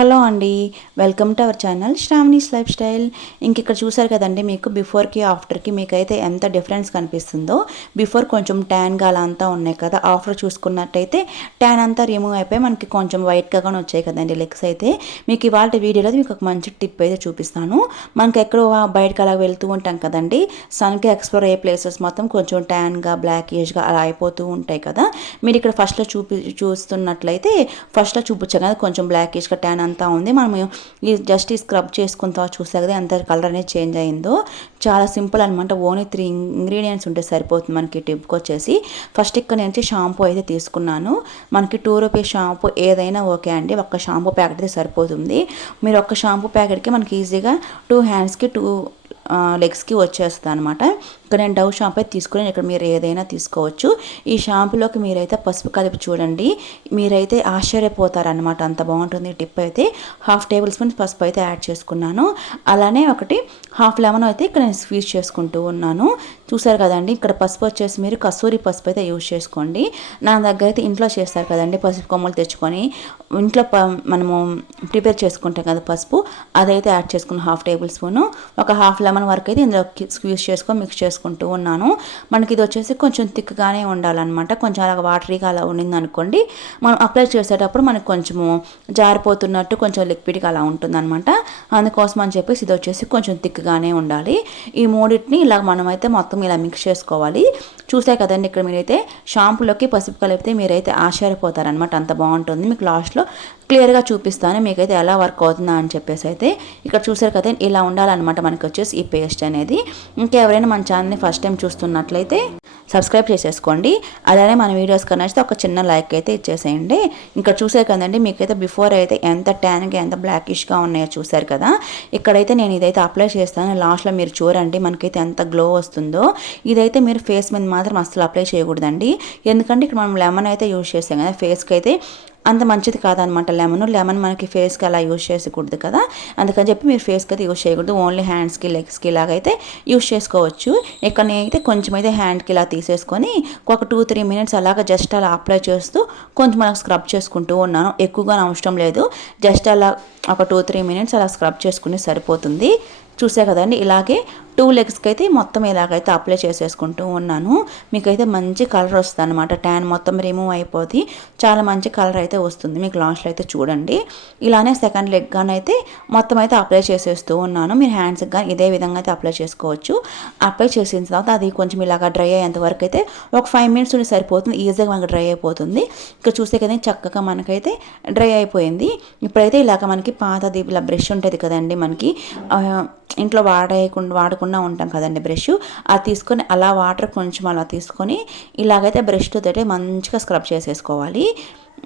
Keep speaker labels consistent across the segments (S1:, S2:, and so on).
S1: Hello అండి welcome to our channel Shravani's lifestyle. ఇంక ఇక్కడ చూసారు కదండి మీకు బిఫోర్కి ఆఫ్టర్కి మీకు అయితే ఎంత డిఫరెన్స్ కనిపిస్తుందో. బిఫోర్ కొంచెం ట్యాన్ అలా అంతా ఉన్నాయి కదా ఆఫ్టర్ చూసుకున్నట్టయితే ట్యాన్ అంతా రిమూవ్ అయిపోయి మనకి కొంచెం వైట్గా కానీ వచ్చాయి కదండి లెగ్స్ అయితే. మీకు ఇవాళ వీడియోలో మీకు ఒక మంచి టిప్ అయితే చూపిస్తాను. మనకి ఎక్కడో బయటకు అలా వెళ్తూ ఉంటాం కదండి సన్కి ఎక్స్ప్లోర్ అయ్యే ప్లేసెస్ మొత్తం కొంచెం ట్యాన్గా బ్లాక్ ఏజ్గా అలా అయిపోతూ ఉంటాయి కదా. మీరు ఇక్కడ ఫస్ట్లో చూపి చూస్తున్నట్లయితే ఫస్ట్లో చూపించాం కదా కొంచెం బ్లాక్ ఏజ్గా ట్యాన్ అంతా ఉంది. మనం ఈ జస్ట్ ఈ స్క్రబ్ చేసుకున్న తర్వాత చూసా కదా ఎంత కలర్ అనేది చేంజ్ అయిందో. చాలా సింపుల్ అనమాట ఓన్లీ త్రీ ఇంగ్రీడియంట్స్ ఉంటే సరిపోతుంది మనకి టిప్కి వచ్చేసి. ఫస్ట్ ఇక్కడ నుంచి షాంపూ అయితే తీసుకున్నాను. మనకి టూ రూపీస్ షాంపూ ఏదైనా ఓకే అండి. ఒక్క షాంపూ ప్యాకెట్ అయితే సరిపోతుంది. మీరు ఒక్క షాంపూ ప్యాకెట్కి మనకి ఈజీగా టూ హ్యాండ్స్కి టూ లెగ్స్కి వచ్చేస్తుంది అనమాట ఇక్కడ నేను డవ్ షాంపూ అయితే తీసుకుని ఇక్కడ మీరు ఏదైనా తీసుకోవచ్చు. ఈ షాంపూలోకి మీరైతే పసుపు కలిపి చూడండి. మీరైతే ఆశ్చర్యపోతారనమాట అంత బాగుంటుంది టిప్ అయితే. హాఫ్ టేబుల్ స్పూన్ పసుపు అయితే యాడ్ చేసుకున్నాను. అలానే ఒకటి హాఫ్ లెమన్ అయితే ఇక్కడ నేను స్వీట్ చేసుకుంటూ ఉన్నాను. చూసారు కదండి ఇక్కడ పసుపు వచ్చేసి మీరు కస్తూరి పసుపు అయితే యూజ్ చేసుకోండి. నా దగ్గర అయితే ఇంట్లో చేస్తారు కదండి పసుపు కొమ్మలు తెచ్చుకొని. ఇంట్లో మనము ప్రిపేర్ చేసుకుంటాం కదా పసుపు అదైతే యాడ్ చేసుకున్న హాఫ్ టేబుల్ స్పూను. ఒక హాఫ్ లెమన్ వరకు అయితే ఇందులో స్క్వీజ్ చేసుకొని మిక్స్ చేసుకుంటూ ఉన్నాను. మనకి ఇది వచ్చేసి కొంచెం థిక్గానే ఉండాలన్నమాట. కొంచెం అలా వాటరీగా అలా ఉండింది అనుకోండి మనం అప్లై చేసేటప్పుడు మనకు కొంచెము జారిపోతున్నట్టు కొంచెం లిక్విడ్గా అలా ఉంటుందన్నమాట. అందుకోసం అని చెప్పేసి ఇది వచ్చేసి కొంచెం థిక్గానే ఉండాలి. ఈ మూడింటిని ఇలా మనమైతే మొత్తం ఇలా మిక్స్ చేసుకోవాలి. చూసే కదండి ఇక్కడ మీరైతే షాంపూలోకి పసుపు కలిపితే మీరైతే ఆశ్చర్యపోతారనమాట అంత బాగుంటుంది. మీకు లాస్ట్లో క్లియర్గా చూపిస్తాను మీకైతే ఎలా వర్క్ అవుతుందా అని చెప్పేసి అయితే ఇక్కడ చూసారు కదా ఇలా ఉండాలన్నమాట మనకు వచ్చేసి ఈ పేస్ట్ అనేది. ఇంకెవరైనా మన ఛానల్ని ఫస్ట్ టైం చూస్తున్నట్లయితే సబ్స్క్రైబ్ చేసేసుకోండి. అలానే మన వీడియోస్ కన్నా ఒక చిన్న లైక్ అయితే ఇచ్చేసేయండి. ఇంకా చూసే కదండి మీకైతే బిఫోర్ అయితే ఎంత ట్యాన్గా ఎంత బ్లాకిష్గా ఉన్నాయో చూసారు కదా. ఇక్కడైతే నేను ఇదైతే అప్లై చేస్తాను. లాస్ట్లో మీరు చూడండి మనకైతే ఎంత గ్లో వస్తుందో. ఇదైతే మీరు ఫేస్ మీద మాత్రం అస్సలు అప్లై చేయకూడదండి. ఎందుకంటే ఇక్కడ మనం లెమన్ అయితే యూజ్ చేస్తాం కదా ఫేస్కి అయితే అంత మంచిది కాదనమాట లెమన్ లెమన్ మనకి ఫేస్కి అలా యూజ్ చేయకూడదు కదా. అందుకని చెప్పి మీరు ఫేస్కి అయితే యూజ్ చేయకూడదు. ఓన్లీ హ్యాండ్స్కి లెగ్స్కి ఇలాగైతే యూజ్ చేసుకోవచ్చు. ఇక్కడ నేనైతే కొంచెం అయితే హ్యాండ్కి ఇలా తీసేసుకొని ఒక టూ త్రీ మినిట్స్ అలాగ జస్ట్ అలా అప్లై చేస్తూ కొంచెం అలా స్క్రబ్ చేసుకుంటూ ఉన్నాను. ఎక్కువగా అవసరం లేదు. జస్ట్ అలా ఒక టూ త్రీ మినిట్స్ అలా స్క్రబ్ చేసుకుంటే సరిపోతుంది. చూసే కదండి ఇలాగే టూ లెగ్స్కి అయితే మొత్తం ఇలాగైతే అప్లై చేసేసుకుంటూ ఉన్నాను. మీకైతే మంచి కలర్ వస్తుంది అనమాట ట్యాన్ మొత్తం రిమూవ్ అయిపోతుంది చాలా మంచి కలర్ అయితే వస్తుంది. మీకు లాస్ట్లో అయితే చూడండి. ఇలానే సెకండ్ లెగ్ కానైతే మొత్తం అయితే అప్లై చేసేస్తూ ఉన్నాను. మీరు హ్యాండ్స్కి కానీ ఇదే విధంగా అయితే అప్లై చేసుకోవచ్చు. అప్లై చేసిన తర్వాత అది కొంచెం ఇలాగ డ్రై అయ్యేంత వరకు అయితే ఒక ఫైవ్ మినిట్స్ ఉండి సరిపోతుంది. ఈజీగా మనకి డ్రై అయిపోతుంది. ఇక్కడ చూస్తే కదా చక్కగా మనకైతే డ్రై అయిపోయింది. ఇప్పుడైతే ఇలాగ మనకి పాతది ఇలా బ్రష్ ఉంటుంది కదండి మనకి. ఇంట్లో వాడేయకుండా వాడకుండా ఉంటాం కదండి బ్రష్. అది తీసుకొని అలా వాటర్ కొంచెం అలా తీసుకొని ఇలాగైతే బ్రష్ తోటి మంచిగా స్క్రబ్ చేసేసుకోవాలి.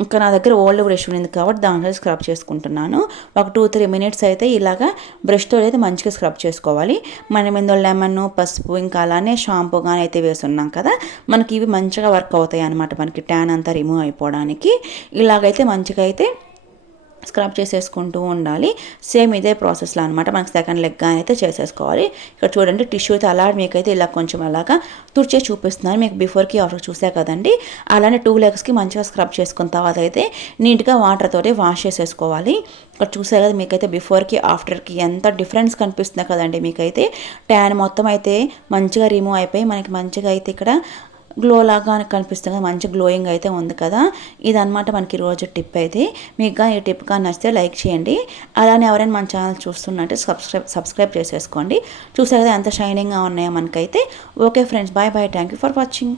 S1: ఇంకా నా దగ్గర ఓల్డ్ బ్రష్ ఉంది కాబట్టి దాంట్లో స్క్రబ్ చేసుకుంటున్నాను. ఒక టూ త్రీ మినిట్స్ అయితే ఇలాగా బ్రష్తో అయితే మంచిగా స్క్రబ్ చేసుకోవాలి. మనం ఇందులో లెమన్ పసుపు ఇంకా అలానే షాంపూ కానీ అయితే వేసున్నాం కదా మనకి ఇవి మంచిగా వర్క్ అవుతాయి అనమాట మనకి ట్యాన్ అంతా రిమూవ్ అయిపోవడానికి. ఇలాగైతే మంచిగా అయితే స్క్రబ్ చేసేసుకుంటూ ఉండాలి. సేమ్ ఇదే ప్రాసెస్లో అనమాట మనకి సెకండ్ లెగ్ కానీ అయితే చేసేసుకోవాలి. ఇక్కడ చూడండి టిష్యూ అయితే అలా మీకైతే ఇలా కొంచెం అలాగా తుడిచే చూపిస్తున్నారు. మీకు బిఫోర్కి ఆఫ్టర్ చూసా కదండి. అలానే టూ లెగ్స్కి మంచిగా స్క్రబ్ చేసుకున్న తర్వాత అయితే నీట్గా వాటర్ తోటి వాష్ చేసేసుకోవాలి. ఇక్కడ చూసే కదా మీకైతే బిఫోర్కి ఆఫ్టర్కి ఎంత డిఫరెన్స్ కనిపిస్తుంది కదండి మీకైతే. ట్యాన్ మొత్తం అయితే మంచిగా రిమూవ్ అయిపోయి మనకి మంచిగా అయితే ఇక్కడ గ్లో లాగా కనిపిస్తుంది. మంచి గ్లోయింగ్ అయితే ఉంది కదా. ఇదనమాట మనకి రోజు టిప్ అయితే. మీకు ఈ టిప్ కానీ నచ్చితే లైక్ చేయండి. అలానే ఎవరైనా మన ఛానల్ చూస్తున్నట్టే సబ్స్క్రైబ్ సబ్స్క్రైబ్ చేసేసుకోండి. చూసే కదా ఎంత షైనింగ్గా ఉన్నాయో మనకైతే. Okay friends bye bye thank you for watching